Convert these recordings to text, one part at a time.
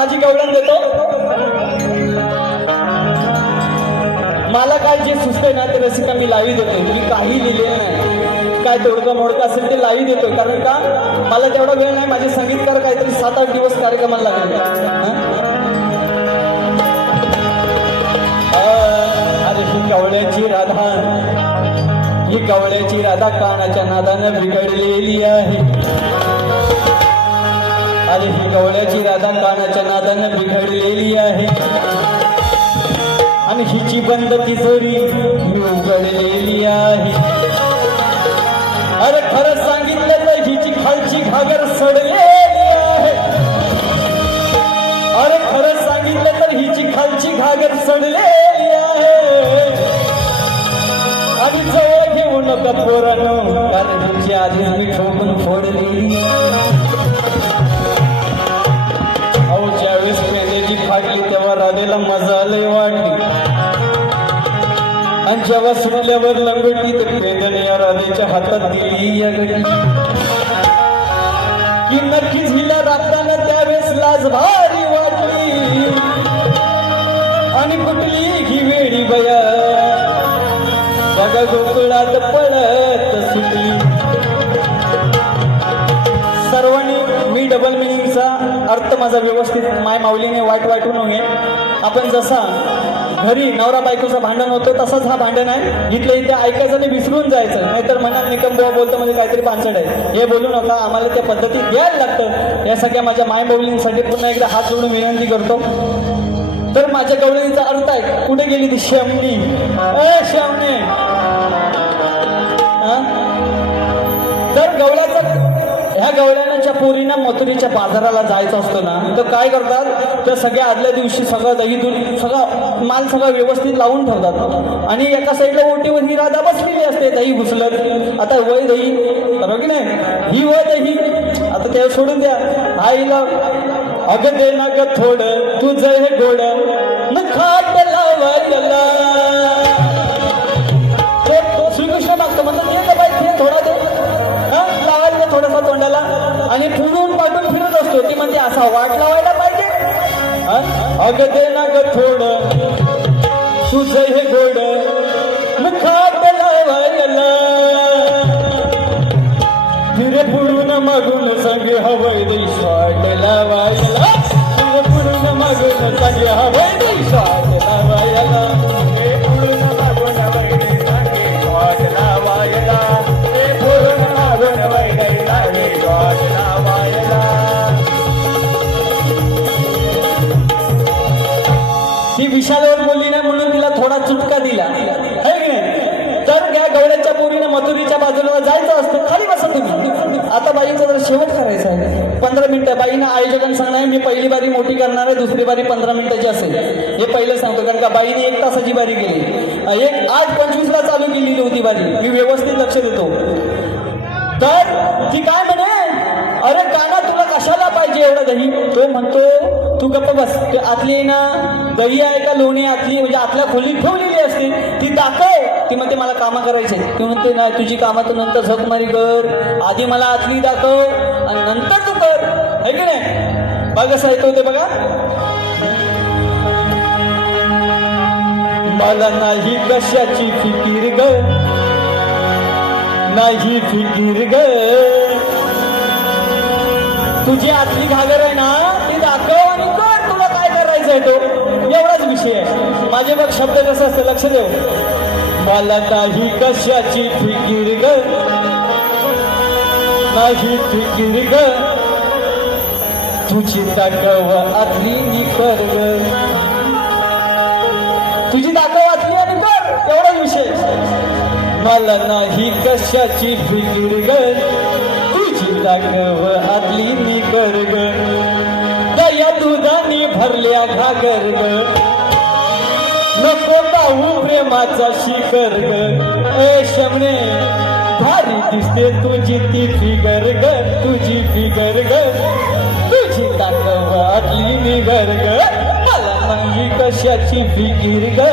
माझी गवळण देतो. मला काय जे सुचतंय ना ते रसिका मी लावी देतोय. मी काही लिहिलेलं नाही. काय तोडकं मोडकं असेल ते लावी देतोय. कारण का? मला तेवढा वेळ नाही माझे संगीतकार काहीतरी सात आठ दिवस कार्यक्रमाला लागले. अरे ही कवळ्याची राधा. ही कवळ्याची राधा कानाच्या नादानं बिघडलेली आहे. आणि ही गवळ्याची राधा कानाच्या नादानं बिघडलेली आहे. आणि हिची बंद तिजोरी ही उघडलेली आहे. अरे खरं सांगितलं तर हिची खालची घागर सडलेली आहे. अरे खरं सांगितलं तर हिची खालची घागर सडलेली आहे. आणि जवळ घेऊ नका पोरानं कारण हिची आधीच मी ठोकून फोडलेली त्याला मजा लय वाटली. आणि जेव्हा सुटल्यावर लंगडली तर पेंद्याने या राधेच्या हातात दिली या गडी की नक्कीच हिला राखताना त्यावेळेस लाज भारी वाटली. आणि कुठली ही वेळी बया. बघा गोकुळात पळत सुटली. सर्वांनी मी डबल मिनिंगचा अर्थ माझा व्यवस्थित माय माऊलीने वाईट वाटू नये. आपण जसा घरी नवरा बायकोचं भांडण होतं तसंच हा भांडण आहे. इथलं इथे ऐकायचं आणि विसरून जायचं. नाहीतर मनात निकम बुवा बोलतो म्हणजे काहीतरी पांचड आहे. हे बोलू नका आम्हाला त्या पद्धती द्यायला लागतं. या सगळ्या माझ्या माय पुन्हा एकदा हात जोडून विनंती करतो. तर माझ्या गवळणीचा अर्थ आहे कुठे गेली ती शमनी अ शमने तर गवळ्याचं ह्या गवळ्याच्या पोरीनं मथुरीच्या बाजाराला जायचं असतं ना तर काय करतात? तर सगळ्या आदल्या दिवशी सगळं दही दूध सगळं माल सगळं व्यवस्थित लावून ठेवतात. आणि एका साईडला ओटीवर ही राधा बसलेली असते दही घुसलत. आता वय दही बरोबर नाही ही वय दही. आता ते सोडून द्या. आईला अगं दे ना ग थोडं तुझं हे गोड. न खाट लावायला आणि फुलून पाठून फिरत असतो. ती म्हणजे असा वाट लावायला पाहिजे. हा? अगं दे ना ग थोडं. तुझं हे गोड मुखात लावायला. फिरे पुढून मागून सगळे हवय दे स्वाट लावायला. फिरे पुढून मागून सगळे हवय बाजूला जायचं असतं खाली बसा तुम्ही. आता बाईचा जर शेवट करायचा आहे. पंधरा मिनिटं बाईनं आयोजकांना सांगणार मी पहिली बारी मोठी करणार आहे दुसरी बारी पंधरा मिनिटाची असेल. हे पहिलं सांगतो कारण का बाईने एक तासाची बारी केली. एक आठ पंचवीसला चालू केलेली होती बारी. मी व्यवस्थित लक्ष देतो. तर ती काय म्हणे? अरे काना पाहिजे एवढं दही? तो म्हणतो तू गप्प बस. ते आतली आहे ना दही आहे का लोणी आतली? म्हणजे आतल्या खोली ठेवलेली असते. ती दाखव. ती म्हणते मला कामं करायचे ती म्हणते ना तुझी कामं तू नंतर झकमारी कर. आधी मला आतली दाखव आणि नंतर तू कर. है की नाही? बघा कसं येतो ते बघा. मला नाही कशाची फिकीर ग. नाही फिकीर ग. तुझी आतली घागर आहे ना ती दाखव आणि कर तुला काय करायचं आहे तो. एवढाच विषय आहे. माझे बघ शब्द कसं असतं लक्ष देऊ मला नाही कशाची फिकीर ग. नाही फिकीर ग. तुझी दाखव आतली निकर ग. तुझी दाखव आतली आणि कर एवढाच विषय मला नाही कशाची फिकीर ग. तुझी दाखव आतली निकर ग दया दुधाने भरल्या घागर ग. नको पाहू प्रेमाचा शिखर ग. ए शमणे भारी दिसते तुझी ती फिगर ग. तुझी फिगर ग. तुझी ताकव आतली निगर ग. मला नाही कशाची फिकीर ग.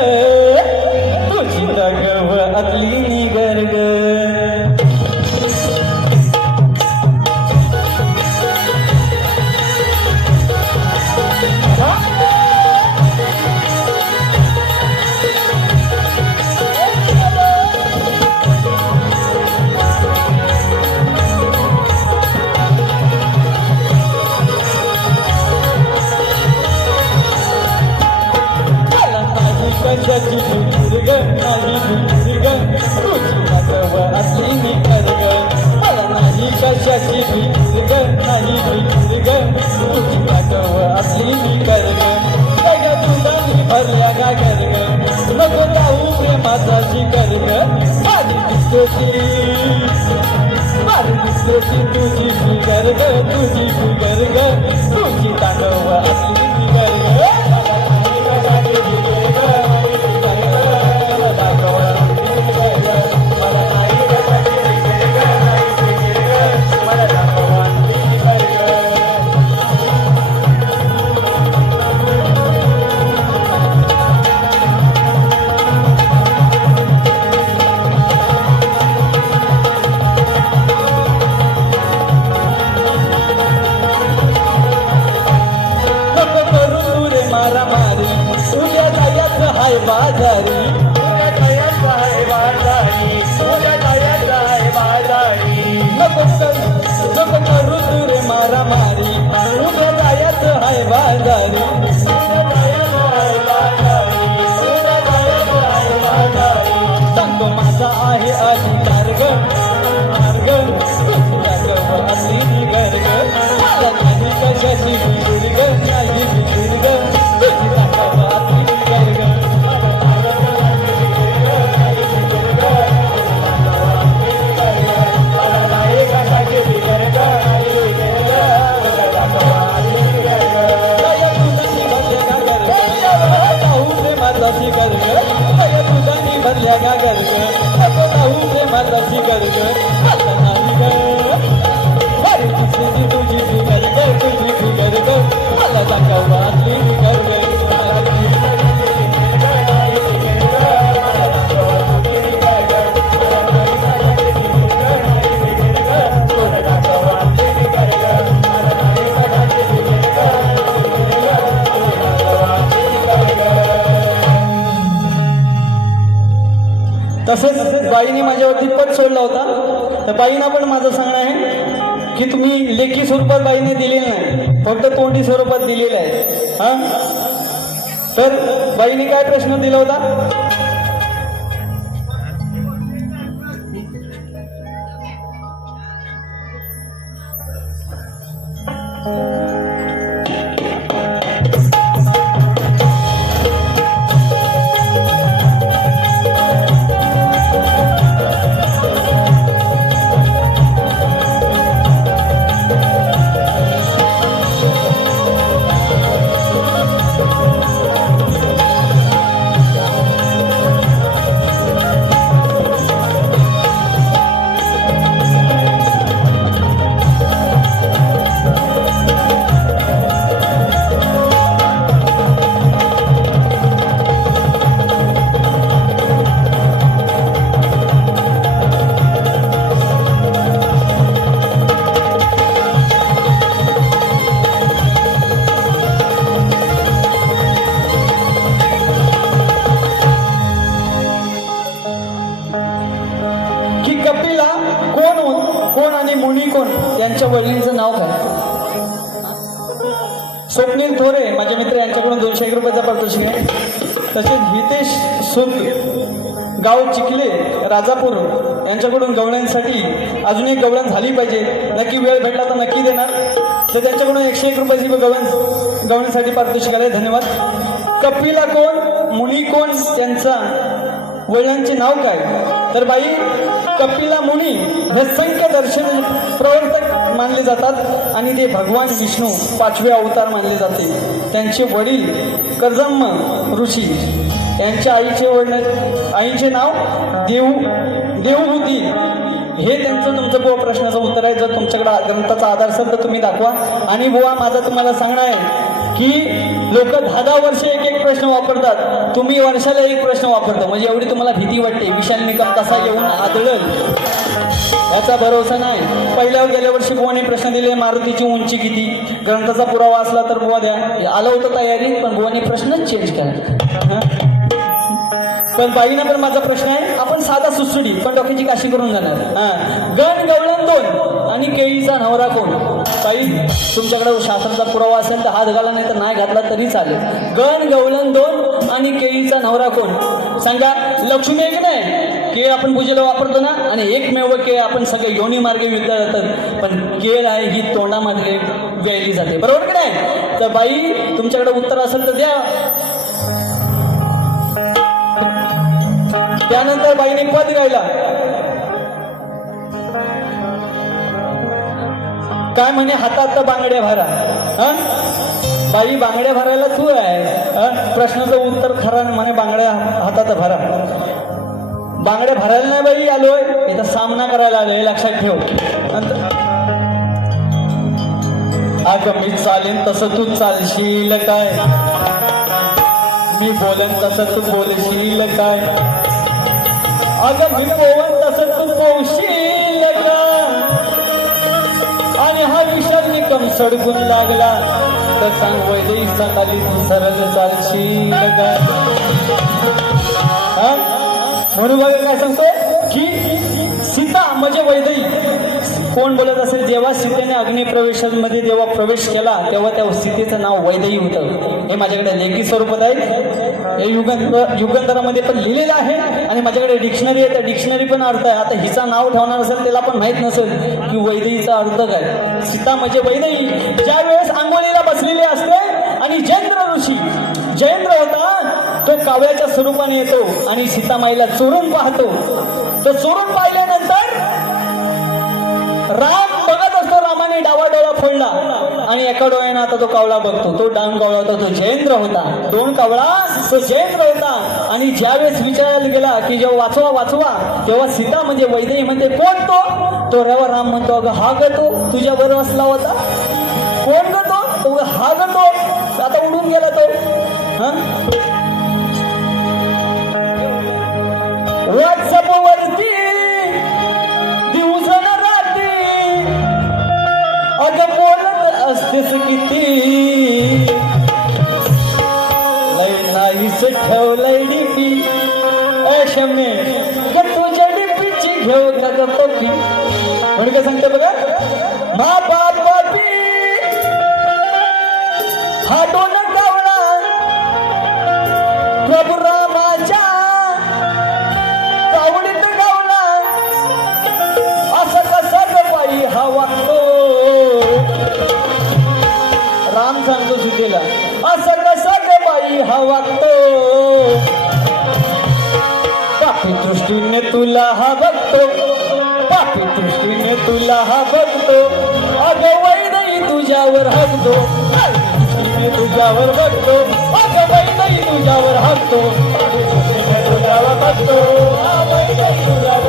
तुझी ताकव आतली निगर ग. माझी तुझी फिकर ग तुझी ग माझा आहे आधी तसंच बाईने माझ्यावरती पट सोडला होता. तर बाईनं पण माझं सांगणं आहे की तुम्ही लेखी स्वरूपात बाईने दिलेलं नाही फक्त तोंडी स्वरूपात दिलेलं आहे. हा? तर बाईने काय प्रश्न दिला होता? सुख गाव चिखले राजापूर यांच्याकडून गवळ्यांसाठी अजून एक गवळण झाली पाहिजे. नक्की वेळ भेटला तर नक्की देणार. तर त्यांच्याकडून एकशे एक रुपयाची गवळण गवळणीसाठी पारितोषिक आले धन्यवाद. कपिला कोण मुनी कोण त्यांचा वडिलांचे नाव काय? तर बाई कपिला मुनी हे संख्य दर्शन प्रवर्तक मानले जातात आणि ते भगवान विष्णू पाचवे अवतार मानले जाते. त्यांचे वडील कर्जम्म ऋषी. यांच्या आईचे वडील आईचे नाव देऊ देवभूती. हे त्यांचं तुमचं बुवा प्रश्नाचं उत्तर आहे. जर तुमच्याकडे ग्रंथाचा आधार असेल तर तुम्ही दाखवा. आणि बुवा माझा तुम्हाला सांगणं आहे की लोक दहा दहा वर्ष एक एक प्रश्न वापरतात. तुम्ही वर्षाला एक प्रश्न वापरता. म्हणजे एवढी तुम्हाला भीती वाटते. विशाल निकम कसा येऊन आदळल? याचा भरोसा नाही. पहिल्यावर गेल्या वर्षी बुवाने प्रश्न दिले मारुतीची उंची किती? ग्रंथाचा पुरावा असला तर बुवा द्या. आलं होतं तयारी पण बुवाने प्रश्नच चेंज केला. पण बाईना पण माझा प्रश्न आहे आपण साधा सुसुडी पण डोक्याची काशी करून जाणार. गण गवळण दोन आणि केळीचा नवरा कोण? काही तुमच्याकडे शास्त्राचा पुरावा असेल तर हात घाला नाही तर नाही घातला तरी चालेल. गण गवळण दोन आणि केळीचा नवरा कोण? सांगा लक्ष्मी एक नाही? केळ आपण पूजेला वापरतो ना आणि एकमेव केळ आपण सगळे योनी मार्गे विकल्या जातात पण केळ आहे ही तोंडामध्ये वेळली जाते. बरोबर की नाही? तर बाई तुमच्याकडे उत्तर असेल तर द्या. त्यानंतर बाईने पद गायला काय म्हणे हातात बांगड्या भरा. बाई बांगड्या भरायला तू आहे. प्रश्नाचं उत्तर खरा म्हणे बांगड्या हातात भरा. बांगड्या भरायला नाही बाई आलोय. इथं सामना करायला आलोय. लक्षात ठेव. नंतर अगं मी चालेन तसं तू चालशील काय? मी बोलेन तसं तू बोलशील काय? अगं मी पोवन तसं तू पोवशील आणि हा विशाल निकम सडकून लागला तर सांग वैदेही सकाळी तू सरळ चालशील म्हणून बघा काय सांगतो की सीता म्हणजे वैदई कोण बोलत असेल जेव्हा सीतेने अग्निप्रवेशामध्ये जेव्हा प्रवेश केला तेव्हा त्या सीतेचं नाव वैदही होतं. हे माझ्याकडे लेखी स्वरूपात आहे. हे युगंत युगंधरामध्ये पण लिहिलेलं आहे आणि माझ्याकडे डिक्शनरी आहे. त्या डिक्शनरी पण अर्थ आहे. आता हिचा नाव ठेवणार असेल त्याला पण माहीत नसेल की वैदईचा अर्थ काय. सीता म्हणजे वैदेही ज्या वेळेस आंघोळीला बसलेली असते आणि जयंद्र ऋषी जयेंद्र होता तो कावळ्याच्या स्वरूपाने येतो आणि सीतामाईला चोरून पाहतो. तो चोरून पाहिल्यानंतर राम बघत असतो रामाने डावा डोळा फोडला. आणि एका डोळ्याने आता तो कावळा बघतो. तो डान कावळा होता तो जयेंद्र होता दोन कावळा तो जयेंद्र होता. आणि ज्यावेळेस विचारायला गेला की जेव्हा वाचवा वाचवा तेव्हा सीता म्हणजे वैदेही म्हणते कोण तो? तो रवा राम म्हणतो अगं हा ग तो तुझ्या बरोबर असला होता. कोण ग तो? तो हा ग तो. आता उडून गेला तो. हा? म्हणून काय सांगते बघा. मा बापी हा दोन कावळा प्रभू रामाच्या कावडीत गावला. हा वागतो? राम सांगतो असं कसं ग हा वागतो? दृष्टीने तुला हा बघतो. दृष्टीने तुला हा बघतो अग वैदई तुझ्यावर हसतो दृष्टीने तुझ्यावर बघतो अग वैदई तुझ्यावर हसतो तुझ्यावर बघतो तुझ्यावर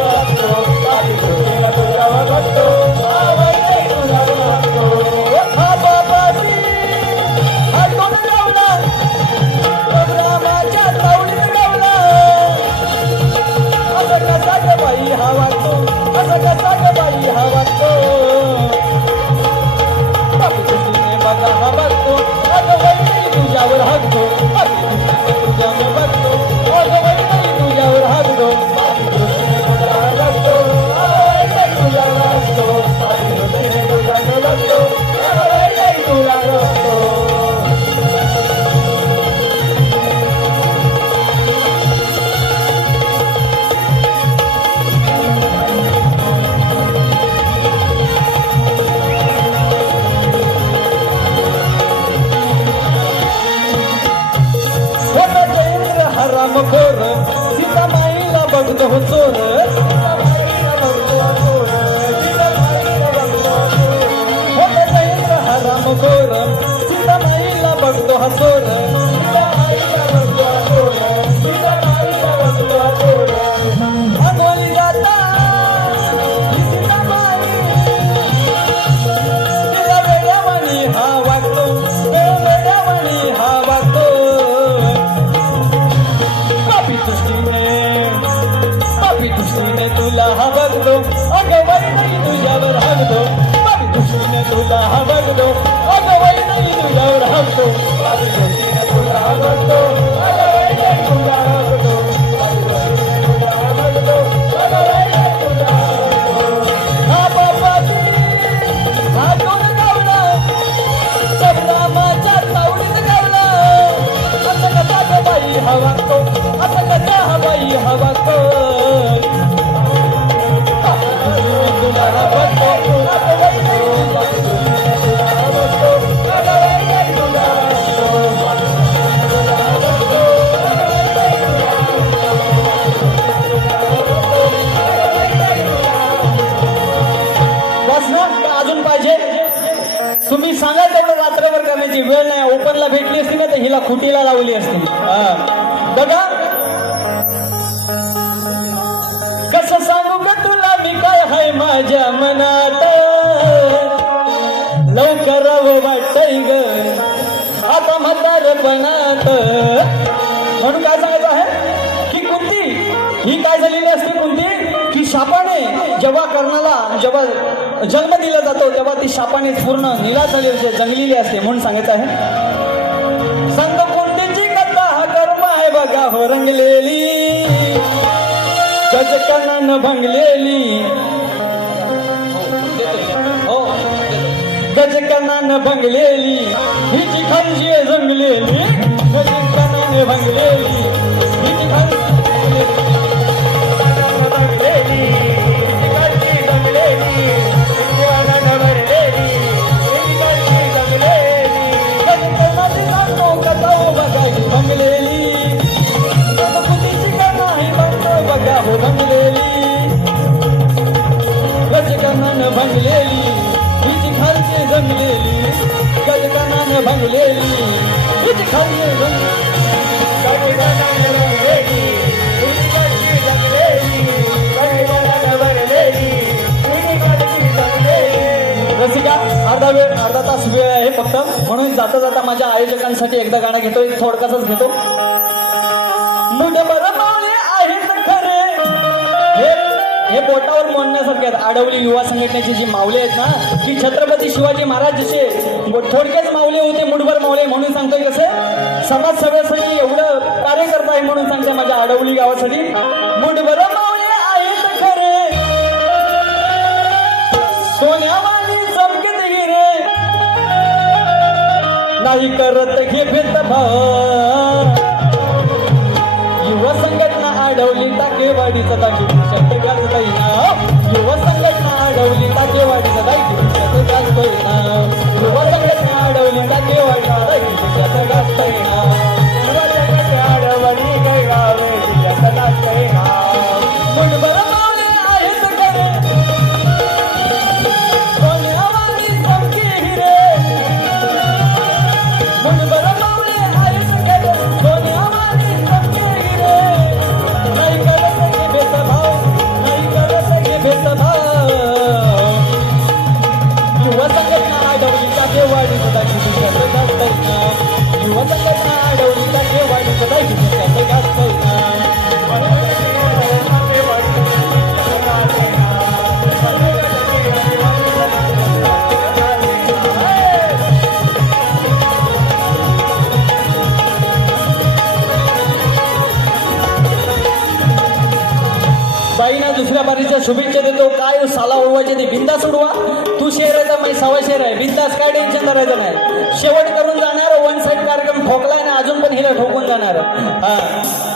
वैद्य तुझ्यावर जयेंद्र हराम खोर सीतामाईला बघतो हो चोर सीतामाईला बघतो हो चोर. सीतामाईला बघतो हो चोर. तुला हा ओपरला भेटली असती ना तर हिला खुटीला लावली असती. बघा. कसं सांगू का तुला? मी काय हाय माझ्या मनात? लवकर वाटतय ग. आता म्हातारपणात. म्हणून काय सांगायचं आहे? की कुंती ही काय झालेली असते कुंती? की सापाने जेव्हा कर्णाला जेव्हा जन्म दिला जातो तेव्हा ती शापाने पूर्ण निला झालेली असते जंगलेली असते म्हणून सांगायचं आहे. संत कोणतीची कथा हा कर्म आहे बघा हो रंगलेली गजकनन भंगलेली. हो गजकनान भंगलेली. हिची खंजी जंगलेली. गजकनन भंगलेली. हिची खंजी भंगलेली हिची खंजी जमलेली गजकनान भंगलेली हिची खंजी जंगलेली गजगजन भरलेली, रसिका अर्धा वेळ अर्धा तास वेळ आहे फक्त. म्हणून जाता जाता माझ्या आयोजकांसाठी एकदा गाणं घेतो एक थोडकासच घेतो. बोटावर मोडण्यासारखे आहेत. आडवली युवा संघटनेची जी मावले आहेत ना की छत्रपती शिवाजी महाराज जसे थोडक्याच मावले होते मुठभर मावले म्हणून सांगतोय कसं समाज सगळ्यासाठी एवढं कार्य करत आहे म्हणून सांगतोय माझ्या आडवली गावासाठी. मुठभर मावळे आहेत खरे. सोन्यावानी चमकत हिरे. नाही करत घे भेदभाव युवा अडवली टाकेवाडीचा सदाची शब्द जास्त बहिणा हो, युवा संघटना अडवली टाकेवाडीचा सदाची शब्द जास्त बहिणा युवा संघटना अडवली टाकेवाडीचा सदाची शब्द जास्त बहिणा दुसऱ्या बारीच्या शुभेच्छा देतो. काय साला उडवायचे ते बिंदास उडवा. तू शेर आहे तर मी सवा शेर आहे. बिंदास काय टेन्शन करायचं नाही. शेवट करून जाणार वन साईड कार्यक्रम ठोकलाय ना अजून पण हिला ठोकून जाणार. हा.